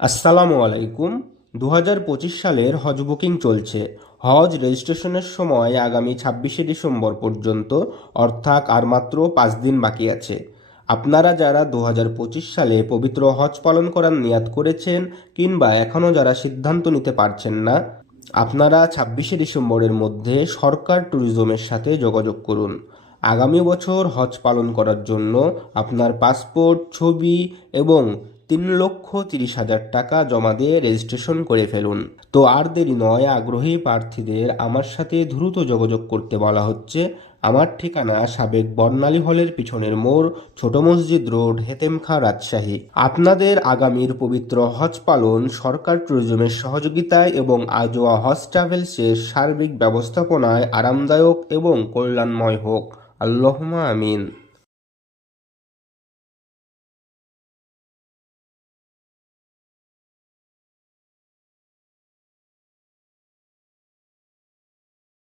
আসসালামু আলাইকুম। 2025 সালের হজ বুকিং চলছে। হজ রেজিস্ট্রেশনের সময় আগামী 26শে ডিসেম্বর পর্যন্ত, অর্থাৎ আর মাত্র 5 দিন বাকি আছে। আপনারা যারা 2025 সালে পবিত্র হজ পালন করার নিয়াত করেছেন কিংবা এখনও যারা সিদ্ধান্ত নিতে পারছেন না, আপনারা 26শে ডিসেম্বরের মধ্যে সরকার ট্যুরিজমের সাথে যোগাযোগ করুন। আগামী বছর হজ পালন করার জন্য আপনার পাসপোর্ট, ছবি এবং 3,30,000 টাকা জমা দিয়ে রেজিস্ট্রেশন করে ফেলুন। তো আর দেরি নয়, আগ্রহী প্রার্থীদের আমার সাথে দ্রুত যোগাযোগ করতে বলা হচ্ছে। আমার ঠিকানা সাবেক বর্ণালী হলের পিছনের মোড়, ছোট মসজিদ রোড, হেতেমখা, রাজশাহী। আপনাদের আগামীর পবিত্র হজ পালন সরকার ট্যুরিজমের সহযোগিতায় এবং আজোয়া হজ ট্রাভেলসের সার্বিক ব্যবস্থাপনায় আরামদায়ক এবং কল্যাণময় হোক। আল্লাহুম্মা আমিন।